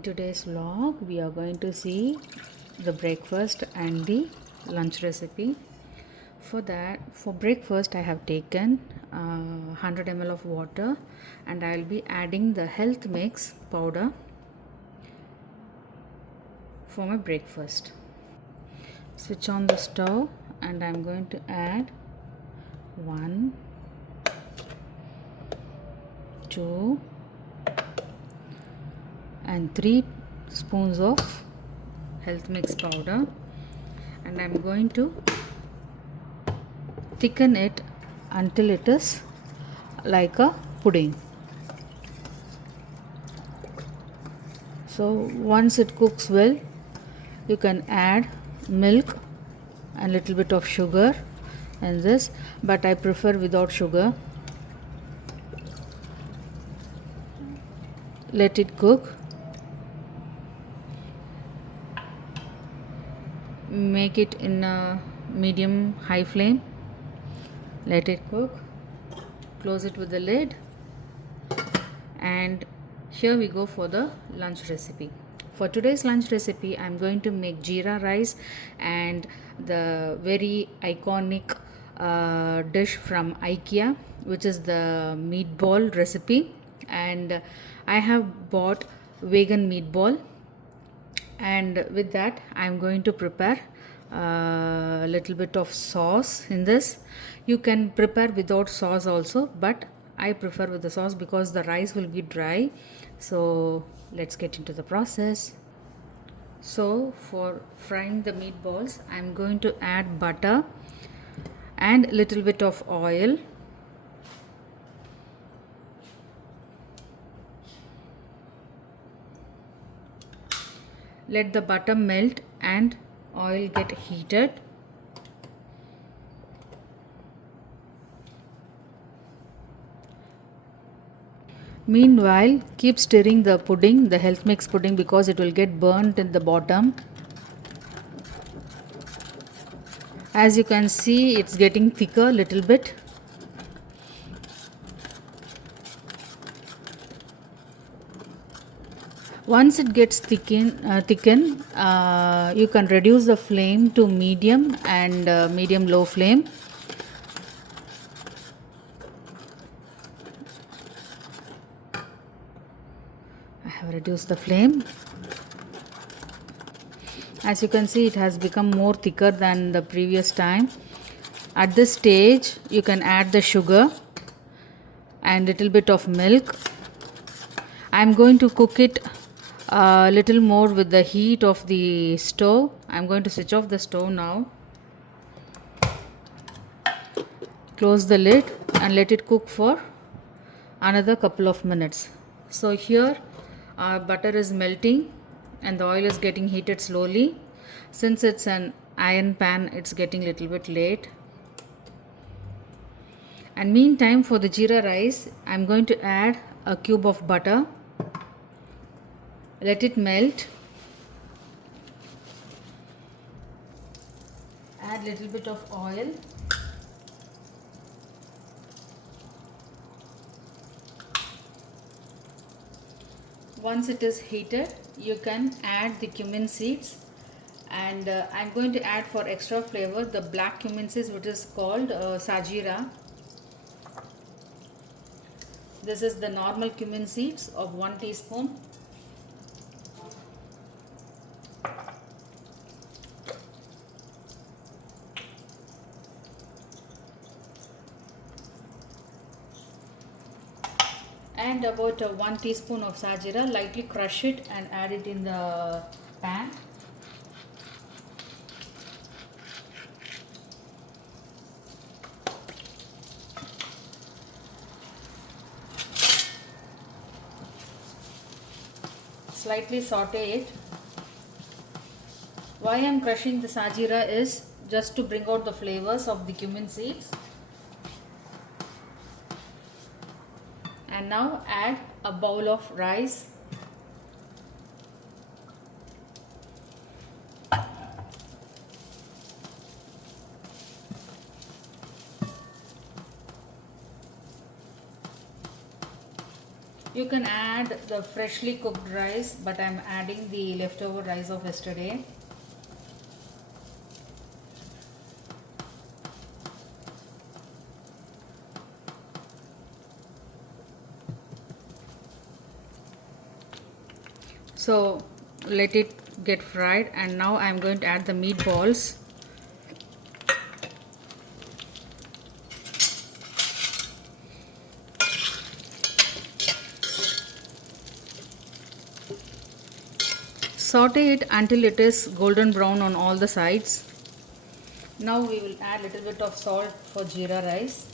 In today's vlog, we are going to see the breakfast and the lunch recipe. For breakfast, I have taken 100 ml of water, and I will be adding the health mix powder for my breakfast. Switch on the stove, and I'm going to add 1, 2, and 3 spoons of health mix powder, and I'm going to thicken it until it is like a pudding. So once it cooks well, you can add milk and little bit of sugar and this, but I prefer without sugar. Let it cook. Make it in a medium high flame. Let it cook. Close it with the lid. And here we go for the lunch recipe. For today's lunch recipe, I'm going to make jeera rice and the very iconic dish from IKEA, which is the meatball recipe. And I have bought vegan meatball, and with that I'm going to prepare a little bit of sauce in this. You can prepare without sauce also, but I prefer with the sauce because the rice will be dry. So let's get into the process. So for frying the meatballs, I'm going to add butter and little bit of oil. Let the butter melt and oil get heated. Meanwhile, keep stirring the pudding, the health mix pudding, because it will get burnt in the bottom. As you can see, it's getting thicker a little bit. Once it gets thicken, you can reduce the flame to medium and medium low flame. I have reduced the flame. As you can see, it has become more thicker than the previous time. At this stage, you can add the sugar and little bit of milk. I'm going to cook it a little more with the heat of the stove. I'm going to switch off the stove now. Close the lid and let it cook for another couple of minutes. So here our butter is melting and the oil is getting heated slowly. Since it's an iron pan, it's getting a little bit late. And meantime, for the jeera rice, I'm going to add a cube of butter. Let it melt. Add little bit of oil. Once it is heated, you can add the cumin seeds, and I'm going to add for extra flavor the black cumin seeds, which is called Jeera. This is the normal cumin seeds of 1 teaspoon. And about 1 teaspoon of jeera. Lightly crush it and add it in the pan. Slightly saute it. Why I am crushing the jeera is just to bring out the flavors of the cumin seeds. And now add a bowl of rice. You can add the freshly cooked rice, but I'm adding the leftover rice of yesterday. So let it get fried, and now I'm going to add the meatballs. Saute it until it is golden brown on all the sides. Now we will add little bit of salt for jeera rice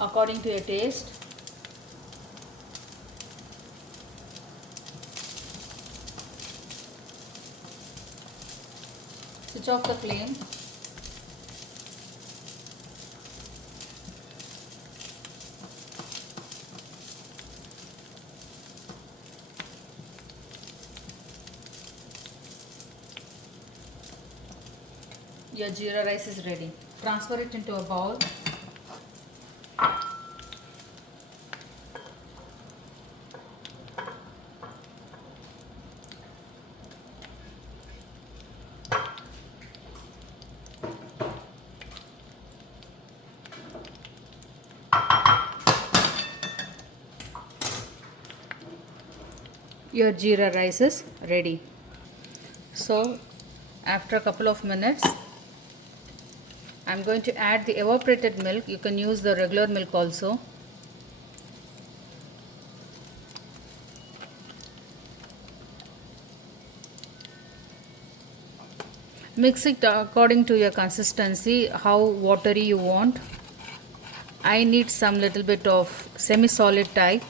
according to your taste. Switch off the flame. Your jeera rice is ready. Transfer it into a bowl. Your jeera rice is ready. So after a couple of minutes, I'm going to add the evaporated milk. You can use the regular milk also. Mix it according to your consistency, how watery you want. I need some little bit of semi-solid type.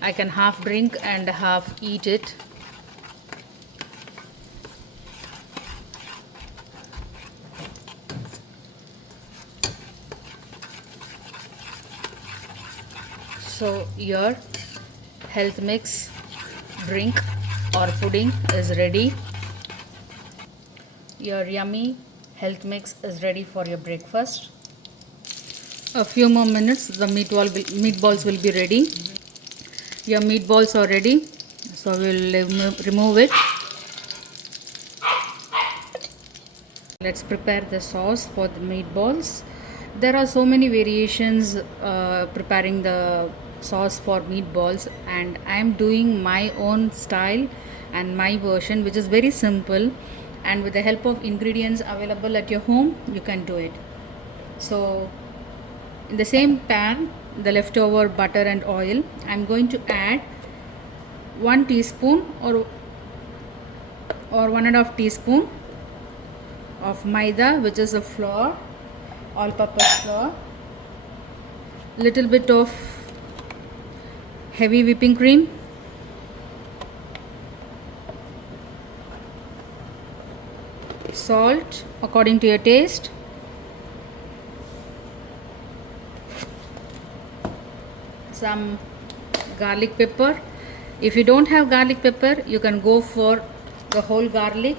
I can half drink and half eat it. So your health mix drink or pudding is ready. Your yummy health mix is ready for your breakfast. A few more minutes, the meatballs will be ready. Your meatballs are ready, so we'll remove it. Let's prepare the sauce for the meatballs. There are so many variations preparing the sauce for meatballs, and I am doing my own style and my version, which is very simple, and with the help of ingredients available at your home, you can do it. So in the same pan, the leftover butter and oil, I'm going to add 1 teaspoon or 1.5 teaspoon of maida, which is a flour, all purpose flour, little bit of heavy whipping cream, salt according to your taste, some garlic pepper. If you don't have garlic pepper, you can go for the whole garlic,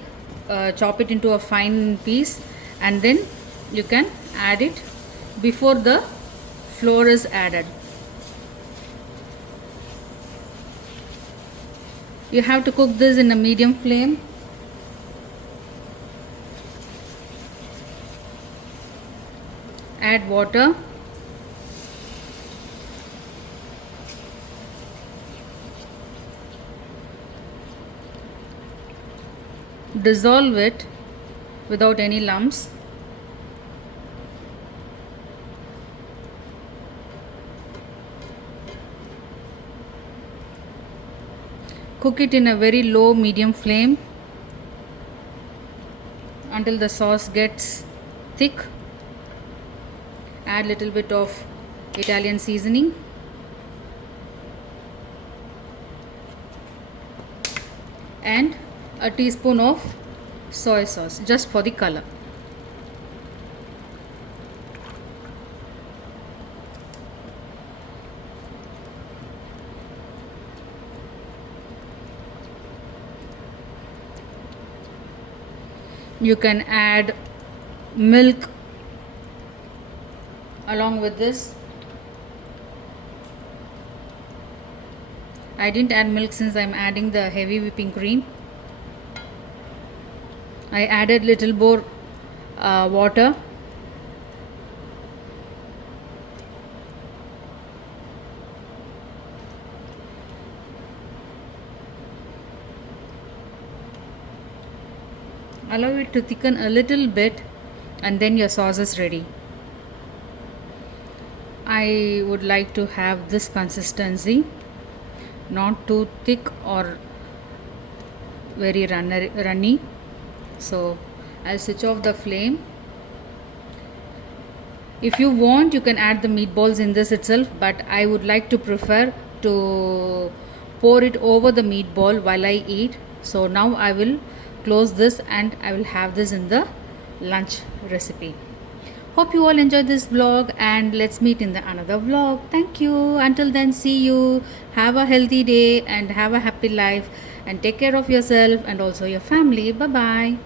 chop it into a fine piece, and then you can add it before the flour is added. You have to cook this in a medium flame. Add water. Dissolve it without any lumps. Cook it in a very low medium flame until the sauce gets thick. Add little bit of Italian seasoning. And a teaspoon of soy sauce just for the color. You can add milk along with this. I didn't add milk since I'm adding the heavy whipping cream. I added little more water. Allow it to thicken a little bit, and then your sauce is ready. I would like to have this consistency, not too thick or very runny. So I'll switch off the flame. If you want, you can add the meatballs in this itself, but I would like to prefer to pour it over the meatball while I eat. So now I will close this and I will have this in the lunch recipe. Hope you all enjoyed this vlog, and let's meet in the another vlog. Thank you. Until then, see you. Have a healthy day and have a happy life, and take care of yourself and also your family. Bye bye.